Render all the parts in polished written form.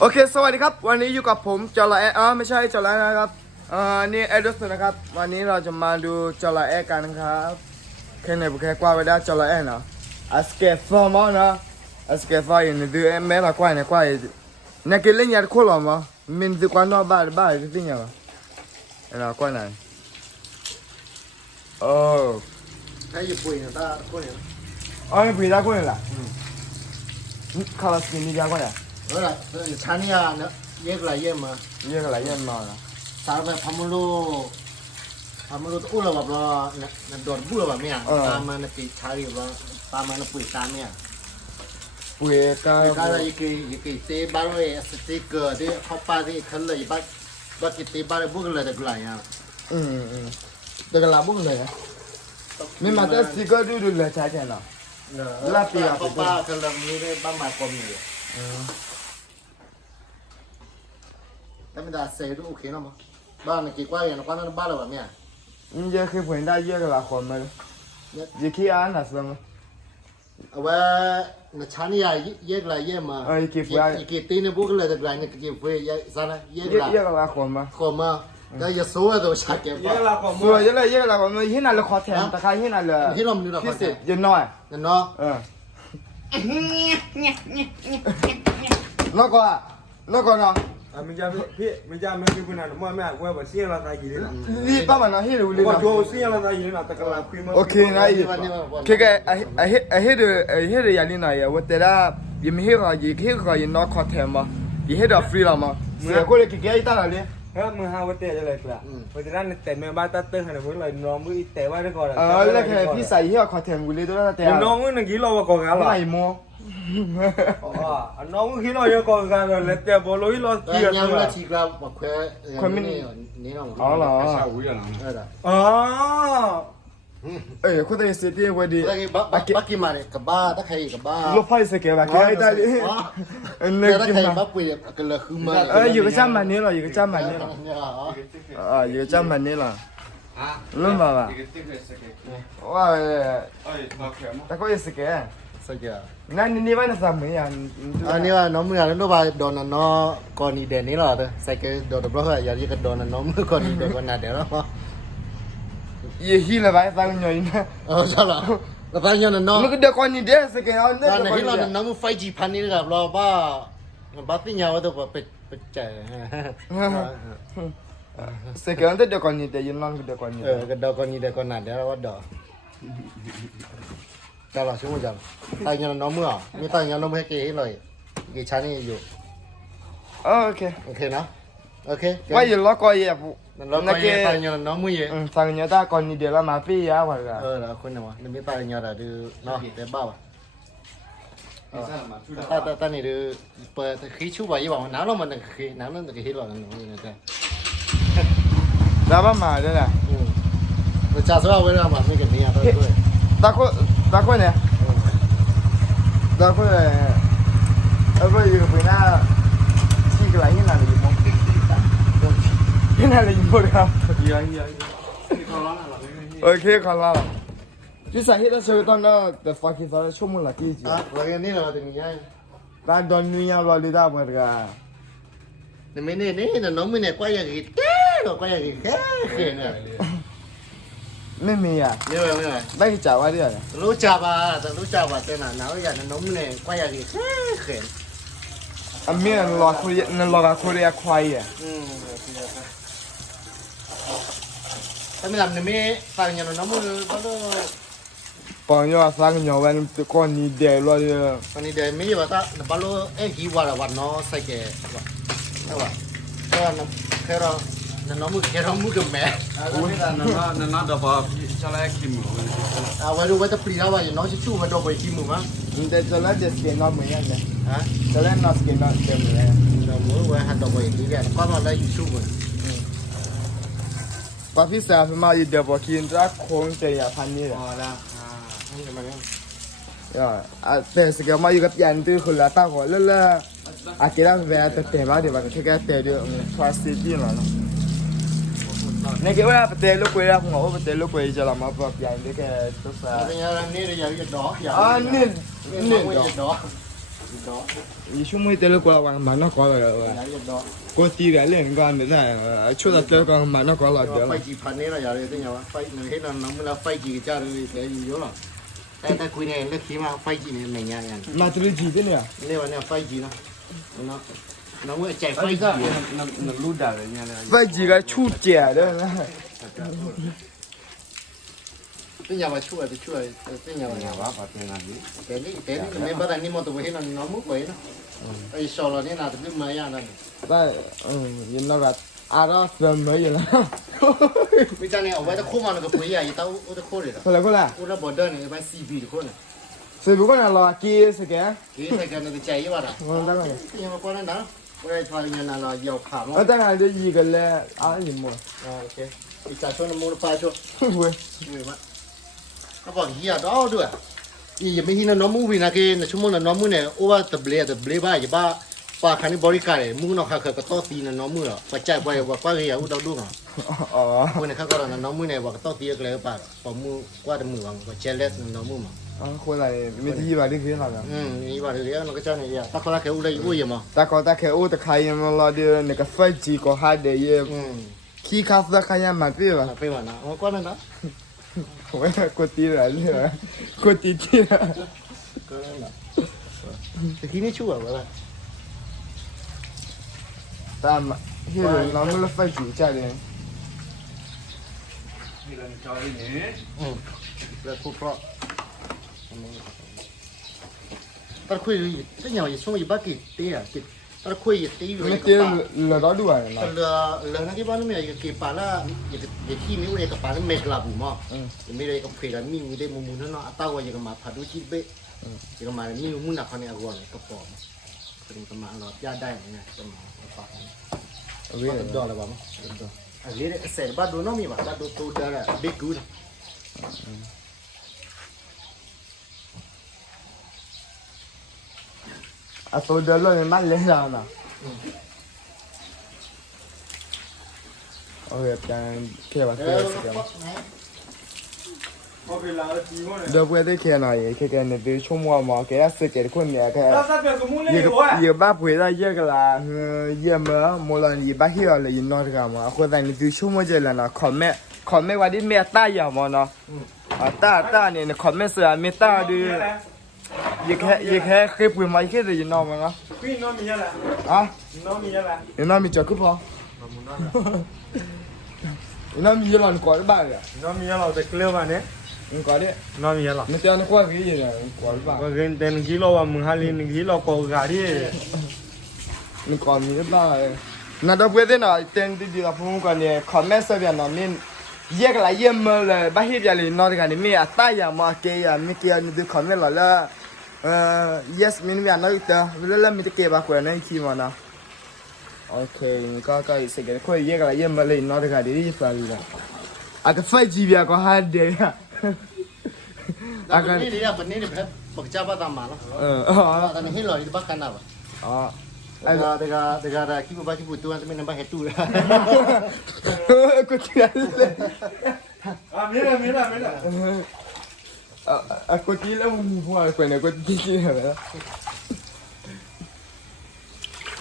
โอเคสวัสดีครับวันนี้อยู่กับผมจระแอไม่ใช่จระแอนะครับนี่เอดสนะครับวันนี้เราจะมาดูจระแอกันครับแค่ไหนบุคคลกว่าไปได้จระแอเนาะอาสเกฟฟอร์มเนาะอาสเกฟฟอร์ยังดูแม่ละกว่าเนี่ยกว่าเนี่ยกินเล่นยาโคลอมมันดูกว่าน้อบ้าจริงๆเหรอแล้วกว่าไหนโอ้还有不一样，大过年。นี่ปีละกว่าเนี่ยล่ะคาราสกินนี่ยากว่าเนี่ย好了，产业啊，那也过来也嘛，เยอะอะไรเยอะมากนะ啥个他们都饿了吧不？那多不了吧没啊？他们那给产业吧，他们那不啥没啊？ปุยก็刚才一个这把了是这个的，好把的看了一把，把给这把的不过来的过来呀。แต่ก็ลาบุ้งเลยนะไม่มาแต่สิก็ดูเลยใช่ไหมล่ะลาปีอ่ะ好把看了你的把买过没有？他们家谁都 OK 了吗？把那给官员的，官那把了吧没啊？นี่จะคือผลได้เยอะกับละคนมั้ยยี่ขี้อ่านนะสิมั้งว่าในชั้นนี้เยอะเลยเยอะมาอีกตีนึงพวกเลยแต่ไรนี่กี่ฟีเยอะซะนะเยอะกับละคนมั้ยคนมาแต่อย่าสู้ตัวชาเก็บเยอะกับละคนมั้ยเยอะกับละคนมั้ยที่นั่นเราขอแทนแต่ใครที่นั่นเลยที่เราไม่รู้เราพิเศษเยอะน้อยเนาะนกก็เนาะmình ra mình cái bên này mà mẹ quay vào xe là tại gì đấyนี่ป้ามันนะเฮ้ยรู้เลยนะ cho xe là tại gì đấy là tại cái là phim โอเคนะไอ้อย่างนี้หน่อยว่าแต่ละยังไม่เห็นเขายังนอกคอแทนมายังเห็นดอกฟรีแล้วมาเสียก็เลยกี่แก่อีตาเลยมึงหาว่าแต่จะอะไรกันเพราะฉะนั้นแต่แม่บ้านตัดเติ้งให้พวกเราน้องมือแต่ว่าได้ก่อนแล้วแค่พี่ใส่เหี้ยคอแทนกูเลยตัวนั้นแต่น้องมือหนึ่งกิโลว่าก่อนกันหรอไม่โม่น้องมือกิโลเยอะก่อนกันเลยแต่บอลลูนเราเกี่ยวกับที่กราบมาคุยนี่น้องอ๋อเหรออ๋อคุณได้เสียที่วันดีบักกี้มาเลยกับบ้าตะไคร้กับบ้าลูกไพ่สเกลแบบแค่ได้ดิเนี่ยตะไคร้บักปุยกันเลยคือมาอยู่กับจ้ามันนี่หรออยู่กับจ้ามันนี่หรออยู่กับจ้ามันนี่หรอรู้ป่ะว่าแต่ก็ยังสเกลสเกลนั่นนี่ว่าน่าจะเหมือนอย่างอันนี้ว่าน้องมือแล้วนู้นว่าโดนน้องก่อนนี้เด่นนี่หรอเด้อใส่ก็โดนเพราะว่าอย่าเรียกกันโดนน้องมือก่อนนี้โดนก่อนหน้าเดี๋ยวแล้วยี่หิเลยไปฟังหน่อยนะใช่หรอแล้วฟังยังน้องมันก็เดี๋ยวก่อนนี้เดี๋ยวสเกลนั่นที่เราน้องมือไฟจีพันนี่นะครับเราบ้าติญาว่าตัวไปเจอสเกลนั่นเดี๋ยวก่อนนี้เดี๋ยวยืนนั่งเดี๋ยวก่อนนี้ก็เดี๋ยวก่อนนี้เดี๋ยวก่อนหน้าเดี๋ยวเราว่าเดี๋ยวจ้าหรอช่วยจังตายยังน้องมือไม่ตายยังน้องมือให้เกย์เลยกี่ชั้นนี่อยู่โอเคนะโอเคว่าอยู่ล้อก้อยอ่ะเราก็ตายยังน้องมือเยอะฟังยังได้ก่อนนี้เดี๋ยวเรามาพี่ยาวะแล้วคนน่ะวะนี่ไม่ตายยังแต่ดูเนาะแต่บ้าว่ะแต่นี่ดูเปิดขี้ชู้บ่อยว่าน้ำเรามันขี้น้ำนั่นขี้หล่อนั่นนี่นะจ๊ะแล้วมาด้วยนะแต่จ้าสาวเวลามาไม่กันนี่อ่ะด้วยตาโก้เนี่ยตาโก้เลยก็อยู่กับพี่น้าที่กลายที่นั่นเลยอยู่มั้งที่นั่นเลยอยู่มั้งครับโอเคขอลาที่สาเหตุที่ตอนนั้นแต่ฟังที่ตอนชั่วโมงละกี่จีเราอย่างนี้เราถึงยังตอนโดนนุ่ยเราเลยได้เหมือนกันแต่ไม่เนี่ยน้องไม่เนี่ยก็ยังกี่เต้เราก็ยังกี่แค่เนี่ยไม่มีอ่ะไม่จ่ายว่าด้วยรู้จักป่ะแต่รู้จักป่ะแต่หนาอย่างน้องเนี่ยก็ยังกี่แค่อันนี้นั่นรอคุยนั่นรอคุยควายอ่ะแต่ไม่ทำเนี่ยไม่ฟังอย่างน้องมือก็ต้องปองยอสังยอวันก่อนนี้เดี๋ยวรอเลยวันนี้เดี๋ยวไม่อยู่ว่าแต่บอลกี่วันน้องใส่แก่ว่าใช่ป่ะแค่เราน้องมือแค่น้องมือกับแม่นั่นเดี๋ยวพอจะไล่กินหมูไว้ดูไว้จะปลีแล้วว่าน้องชิชูมาโดนไปกินหมูมั้งแต่จะเล่นจะสกินน้องเหมือนกันเลยจะเล่นน้องสกินน้องเต็มเลยเราเมื่อวันหันโดนไปกินกันก็มาได้ยูชูมันป้าพี่สาวมาอยู่เดี๋ยวบอกกินจะคงจะอยากพันนี่แหละแต่สกิลมาอยู่กับยันตื้อคนละตั้งหัวเล่นๆอากิระแวร์แต่มาเดี๋ยวมันแค่แต่เดียวทรานส์ตี้หรอเนาะนี่ก็ว่าประเทศลูกคุยแล้วผมบอกว่าประเทศลูกคุยจะละมาแบบอย่างนี้แค่ตัวสาวนี่เดี๋ยวจะดอกนี่ดอก đó 你兄妹得了过完马上过来了 giá giờ đó 过低了连个没在出了这个马上过来得了 phải chỉ phần này là giờ đây thế nhau phải người hết là nó là phải chỉ cha rồi thế gì đó là ta quy này lúc khi mà phải chỉ này nha nha 那这里几的呢 nếu mà phải chỉ nó mới chạy phải chỉ nó lút đà rồi nha 这几个出解的 thế nhau mà chua thì chua thế nhau nhà bác phải tiền làm gì thế này mấy bạn này mà tụi hết là nó múc vậy đó ai sau là thế nào thì biết mấy anh này 那人那个啊那怎么样了 bây giờ này ở ngoài ta khô mà nó cái quỷ à tao ở ta khô rồi đó 过来过来 ở đó bỏ đơn này phải CB được khô này 谁不过来了几是个 cái này cái nó chạy vào đó 我当然 thế nhưng mà qua đó qua đây thoại nhà nào là giàu khả 我当然就一个嘞啊你么 ok đi trả cho nó mua nó pha cho 喂 nó bảo gì à đó được gì mấy khi nó mua vì là cái chúng mua là nó mua này over tập lệ ba gì ba ba khán giả body card này mua nó khác cái to tí là nó mua rồi phải chạy qua qua cái ở đâu đúng không 哦 mua này khác còn là nó mua này và cái to tí cái này ba và mua qua được mua bằng và challenge nó mua mà 啊回来没地方你可以那个 như vậy thì nó cái cho này ta có là cái u đây u gì mà 大哥大开我的开眼了的那个飞机过海的也皮卡夫的开眼蛮对吧 phải mà nó qua đây đó 我也过低了了过低低了 thì khi nó chua vậy là 但嘛现在咱们的飞机价的 là thu pro ta khui gì cái nhỏ gì xong gì bác kịp tí à kịp ta khui gì tí rồi 没得了到多了 lần cái bao nhiêu ngày kịp bà là gì khi mấy người các bạn mệt là bù mà mấy người các khui là mình đây muốn nó tao gọi gì cái mà phải đối chi bê gì cái mà mình muốn là con này gọi cái bỏ cái cái mà nó ra đây này cái mà phải cái đó là bao nhiêu à lấy cái xe bắt đồ nó mi bắt đồ tôi đã là big good à tôi đỡ rồi mắt lên ra nè ok cái kia bà kia đỡ bữa đấy kia này cái này từ chung mua mà cái sự cái con này cái giờ ba bữa ra giờ cái là giờ mà một lần gì ba hiểu là gì nói cái mà hồi này từ chung mua giờ là nó comment qua đi mẹ ta giờ mà nó ta này comment sửa mẹ ta đi giờ cái bữa mai cái gì nó mà nó Qui non mi là à non mi là nó mình cho cứ bỏ nó mình giờ làm coi bài à non mi là te clear mà nè mình coi đấy non mi là mình theo nó qua cái gì này coi bài và gần tên kilo và mừng hai linh kilo có gà đi mình còn mình bài nó đâu biết thế nào tên thì là phong còn này comment sao vậy nó mình giờ cái là giờ mà là ba hiệp giờ là nó cái này mình ta giờ mà cái mình kia mình comment là yes mình về nói được rồi mình cái bà quên này khi mà nó ok có cái sự cái khối giờ cái là giờ mà là nó cái này phải là à cái phải gì vậy có hai đề à à cái này là phần này là bậc cha ba tam mà nó cái này hết rồi bác can nào Tega da kibu ba kibu tuan tapi nambah hetu. Aku tidak. Mira. Aku tidak mau aku ni aku tidak.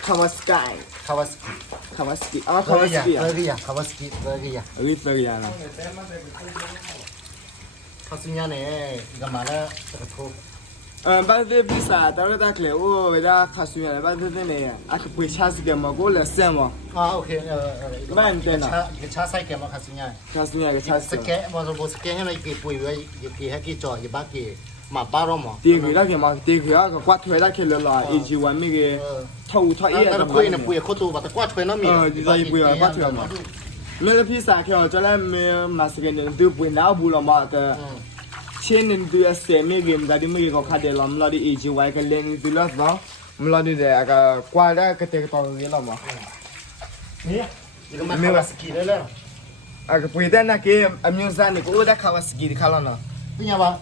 Kawasaki. Kawasaki. Ah Kawasaki. Kawasaki. Lagi ya. Kasunya ni gamala terus. Ba de bisa tao ta kle o da khasuya ba de ne ak pui cha sige ma go le sem ma Okay. Ba nte na Cái cha sai cái mà kasunya. khasuya ke cha Sẽ cái mà rồi sẽ cái này cái bùi với cái cái trò cái bác cái mà ba rồi mà. ti ge la ke ma ti ge ga kwa thwe la ke le la e ji wan mi ge thau thwa ye Ta bùi này bùi khó tu và ta quát thuê nó mì. đi ra bùi quát thuê mà me le pisa ke cho la me ma sige ne du bùi na bu la ma ta trên nên tôi sẽ mấy game cái đi mấy cái có để làm lo đi ý chí vay cái lên tôi lót đó mình lo đi để cái qua đó cái tiền to cái làm mà Nè. Cái mà Kawasaki đấy là. cái bây giờ là cái em nhớ ra này cũng đã Kawasaki đi khá lắm Bây giờ mà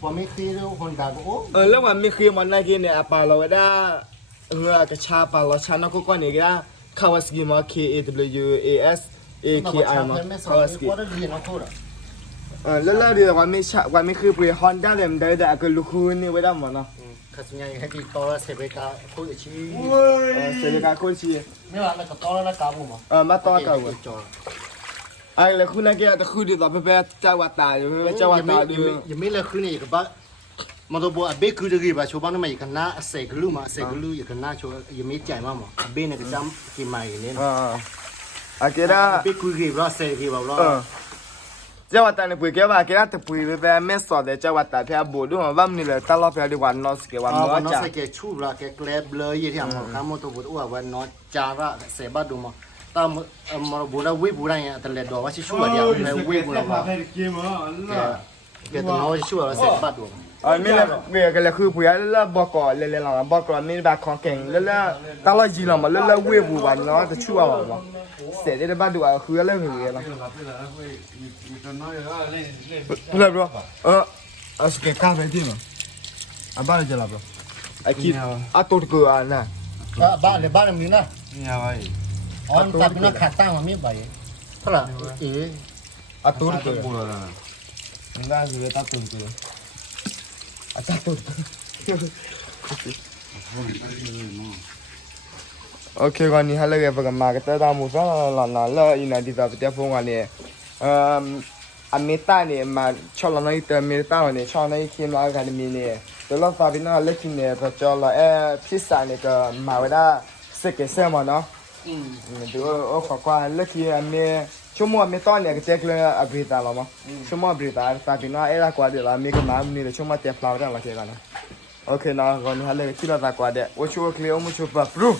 và mấy khi đâu Honda cũng. lúc mà mấy khi mà này cái này apa lo đã người cái cha apa lo cha nó có con này cái Kawasaki mà KWAS AKI mà Kawasaki แล้วเดี๋ยววันไม่คือไปฮอนด้าเลยมันได้แต่ก็ลูกคุณนี่ไว้ได้หมดเนาะ ข้าสัญญาให้ดีต่อเสพกาโคตรชี เสร็จการโคชี ไม่ว่าแล้วก็ต่อแล้วกาบุมั้ง มาต่อกันเว้ย จอ ไอ้เลยคุณนักเก็ตคือดีต่อไปเจ้าวัดตาอยู่เจ้าวัดตาดู ยังไม่เลิกคืนนี่ก็บ้ามาตัวบัวเบคือจะกี่บ้าชาวบ้านนั่นมาอย่างนั้นเสกลูมาเสกลูอย่างนั้นชาวยังไม่ใจมากมั้งเบเนี่ยก็จำกี่ไม้เนี่ย เกด้า เบคือกี่บ้าเสกกี่บ้าบ้า เจ้าวัดตาเนี่ยปุยเก็บว่าเกด้าตะปุยไปแม่สอดเจ้าวัดตาเพียบูดูว่ามันนี่เลยตลอดเพียดีวันนอสเกวัน อ๋อ นอ วันน้อง จ้า ใส่แกชูบละแกแกลบเลยยี่ที่อ่างข้ามมอตัวบัวอ้วนวันน้องจาระเสบ้าดูมั้งตามมาบัวเราวิบัวอะไรเงี้ยแต่เล็ดดอกว่าชิชูอะไรอย่างเงี้ยวิบัวเราแกตัวน้องชิชูอะไรเสบ้าดู ไม่เลยเวียกันเลยคือปุยแล้วบอกก่อนเลยหลังบอกก่อนมีแบบของเก่งแล้วตลอดจีนเรามาแล้วเวียบูวันเนาะจะชั่วมั้งเสร็จได้บ้านดูคือเรื่องหือเนาะเพื่อนบรเอาสเก็ตข้าวไปที่มั้งบ้านจะหลับหรอไอ้คิดตัวเกลือน่ะ บ้านเลยบ้านมีนะ เนี่ยไว้ อ๋อตัดเป็นขาตั้งมาไม่ใบเท่าไหร่ตัวเกลือ บัวนะ มันได้คือตัวเกลือตัวโอเคก่อนนี้ฮัลโหลกับกันมาก็จะตามมุสลิมแล้วอินาดิตาไปเที่ยวพงกันเนี่ยอเมริกาเนี่ยมาชอบเราในเตอร์อเมริกาเนี่ยชอบในคิมลากันมีเนี่ยแต่เราฟาบิน่าเล็กเนี่ยพอจะเราพิซซ่าเนี่ยก็มาเวลาสเก็ตเซอร์มาเนาะดูขอความเล็กที่อเมชั่วโมงไม่ต้อนเนี่ยก็เจ๊กเลยอับริตาเรามั้งชั่วโมงอับริตาฟาบิน่าละกว่าเดี๋ยวเรามีก็มาเนี่ยชั่วโมงเตะฟลาวได้ละเกี่ยกันนะโอเคนะก่อนนี้ฮัลโหลคิดเราตากว่าเดี๋ยวว่าชัวร์เคลียร์มุชัวร์ปะปรู